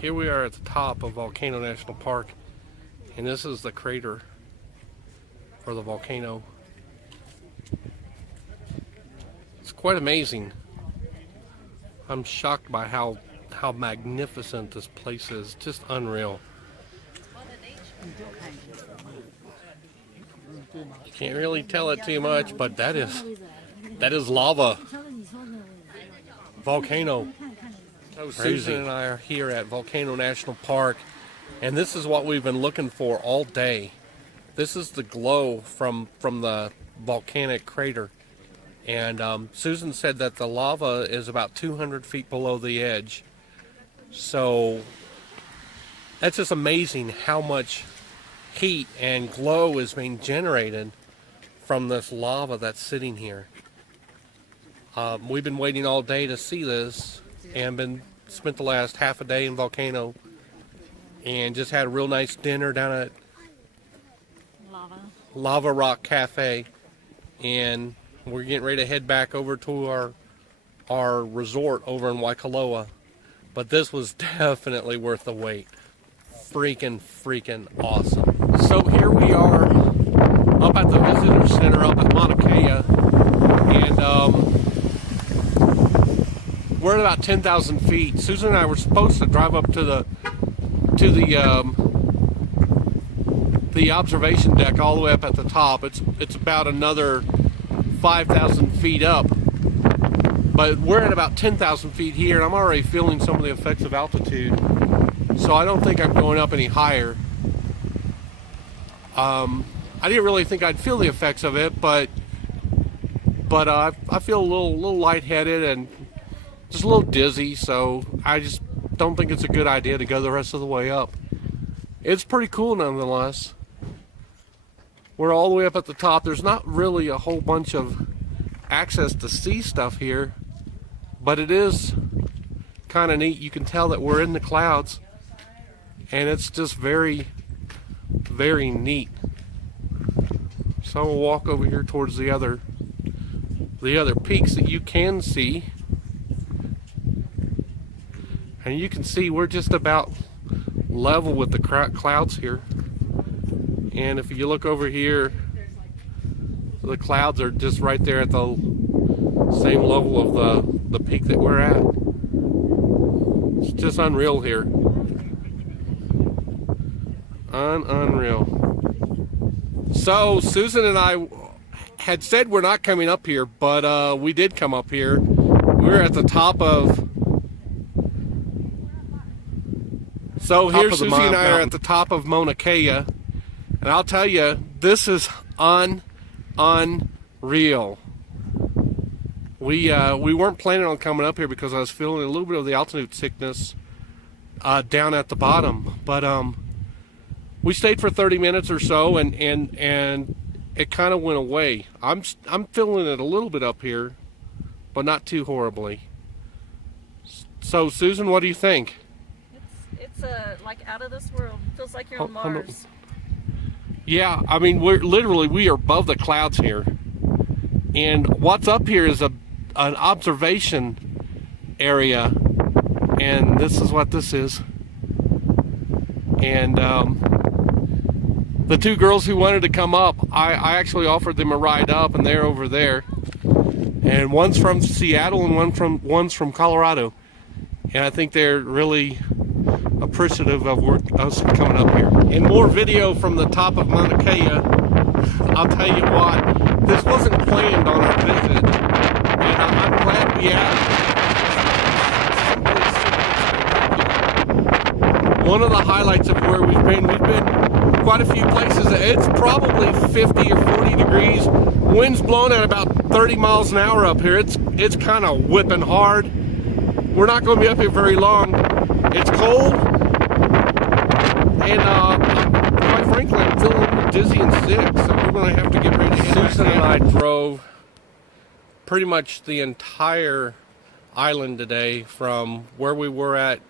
Here we are at the top of Volcano National Park, and this is the crater for the volcano. It's quite amazing. I'm shocked by how magnificent this place is. Just unreal. You can't really tell it too much, but that is lava. Volcano. So Susan and I are here at Volcano National Park, and this is what we've been looking for all day. This is the glow from the volcanic crater. And Susan said that the lava is about 200 feet below the edge. So that's just amazing how much heat and glow is being generated from this lava that's sitting here. We've been waiting all day to see this, and spent the last half a day in Volcano, and just had a real nice dinner down at Lava Rock Cafe, and we're getting ready to head back over to our resort over in Waikoloa. But this was definitely worth the wait. Freaking awesome. So here we are up at the visitor center up at Mauna Kea, and we're at about 10,000 feet. Susan and I were supposed to drive up to the observation deck all the way up at the top. It's about another 5,000 feet up, but we're at about 10,000 feet here, and I'm already feeling some of the effects of altitude. So I don't think I'm going up any higher. I didn't really think I'd feel the effects of it, but I feel a little lightheaded and just a little dizzy, so I just don't think it's a good idea to go the rest of the way up. It's pretty cool nonetheless. We're all the way up at the top. There's not really a whole bunch of access to see stuff here, but it is kind of neat. You can tell that we're in the clouds, and it's just very neat. So we'll walk over here towards the other peaks that you can see. And you can see we're just about level with the clouds here. And if you look over here, the clouds are just right there at the same level of the peak that we're at. It's just unreal here. Unreal. So Susan and I had said we're not coming up here, but we did come up here. We're at the top of... So here Susie and I are at the top of Mauna Kea, and I'll tell you, this is unreal. We weren't planning on coming up here because I was feeling a little bit of the altitude sickness down at the bottom, but we stayed for 30 minutes or so, and it kind of went away. I'm feeling it a little bit up here, but not too horribly. So Susan, what do you think? It's like out of this world. Feels like you're on Mars. Yeah, I mean, we are above the clouds here, and what's up here is an observation area, and this is what this is. And the two girls who wanted to come up, I actually offered them a ride up, and they're over there. And one's from Seattle and one's from Colorado, and I think they're really appreciative of us coming up here. And more video from the top of Mauna Kea. I'll tell you what, this wasn't planned on our visit, and I'm glad we have. One of the highlights of where we've been quite a few places. It's probably 50 or 40 degrees. Wind's blowing at about 30 miles an hour up here. It's kind of whipping hard. We're not going to be up here very long. It's cold, and quite frankly, I'm feeling dizzy and sick, so we're going to have to get ready to head back. Susan and I drove pretty much the entire island today from where we were at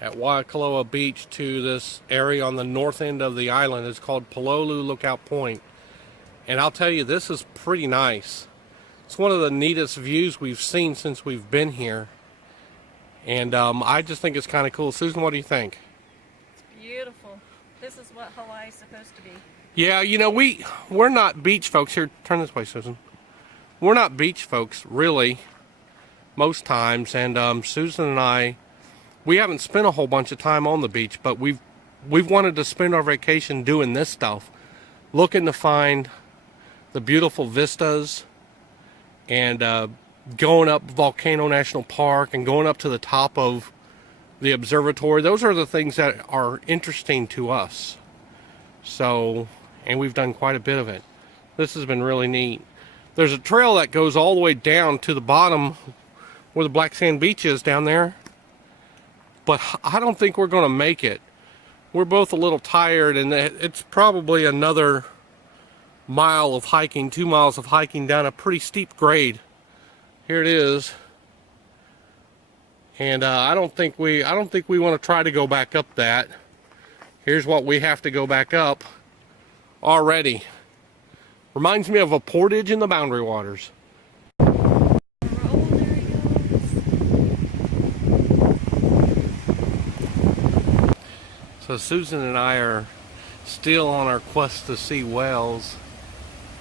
Waikoloa Beach to this area on the north end of the island. It's called Pololu Lookout Point, and I'll tell you, this is pretty nice. It's one of the neatest views we've seen since we've been here. And I just think it's kind of cool. Susan, what do you think? Beautiful. This is what Hawaii's supposed to be. Yeah, you know, we're not beach folks. Here, turn this way, Susan. We're not beach folks, really, most times. And Susan and I, we haven't spent a whole bunch of time on the beach, but we've wanted to spend our vacation doing this stuff, looking to find the beautiful vistas, and going up Volcano National Park and going up to the top of the observatory. Those are the things that are interesting to us. So, and we've done quite a bit of it. This has been really neat. There's a trail that goes all the way down to the bottom where the Black Sand Beach is down there, but I don't think we're going to make it. We're both a little tired, and it's probably another mile of hiking, 2 miles of hiking down a pretty steep grade. Here it is. And I don't think we want to try to go back up that. Here's what we have to go back up already. Reminds me of a portage in the Boundary Waters. Oh, there he goes. So Susan and I are still on our quest to see whales,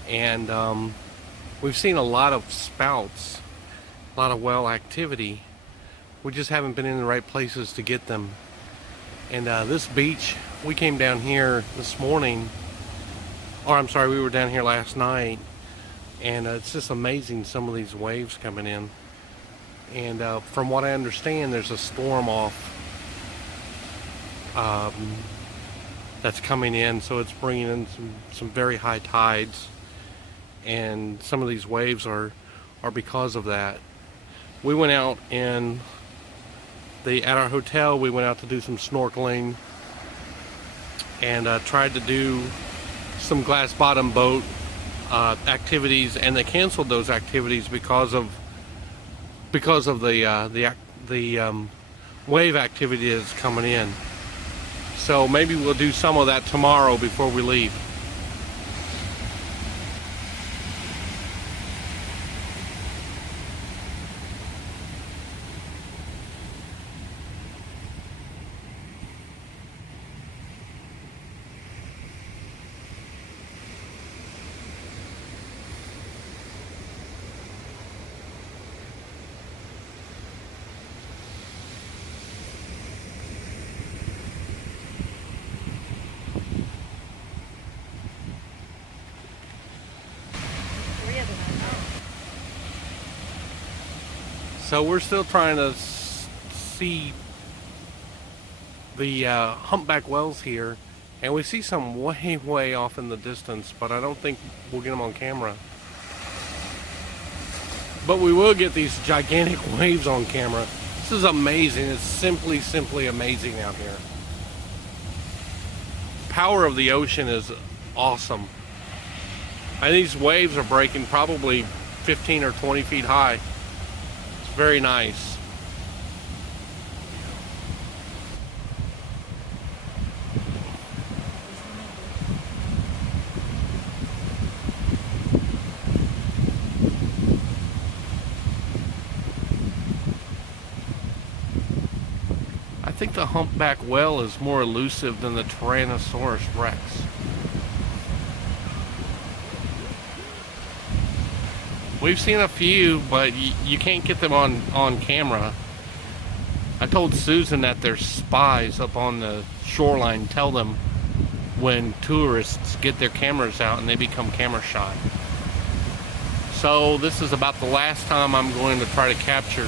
and we've seen a lot of spouts, a lot of whale activity. We just haven't been in the right places to get them. And this beach, we came down here this morning, or I'm sorry, we were down here last night, and it's just amazing, some of these waves coming in. And from what I understand, there's a storm off that's coming in, so it's bringing in some very high tides, and some of these waves are because of that. We went out at our hotel, we went out to do some snorkeling, and tried to do some glass bottom boat activities, and they canceled those activities because of the wave activity that's coming in. So maybe we'll do some of that tomorrow before we leave. So we're still trying to see the humpback whales here, and we see some way off in the distance, but I don't think we'll get them on camera. But we will get these gigantic waves on camera. This is amazing. It's simply amazing out here. Power of the ocean is awesome. And these waves are breaking probably 15 or 20 feet high. It's very nice. I think the humpback whale is more elusive than the Tyrannosaurus rex. We've seen a few, but you can't get them on camera. I told Susan that there's spies up on the shoreline tell them when tourists get their cameras out and they become camera shy. So this is about the last time I'm going to try to capture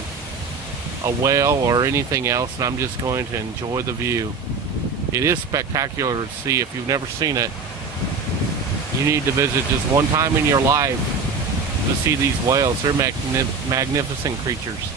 a whale or anything else, and I'm just going to enjoy the view. It is spectacular to see. If you've never seen it, you need to visit just one time in your life to see these whales. They're magnificent creatures.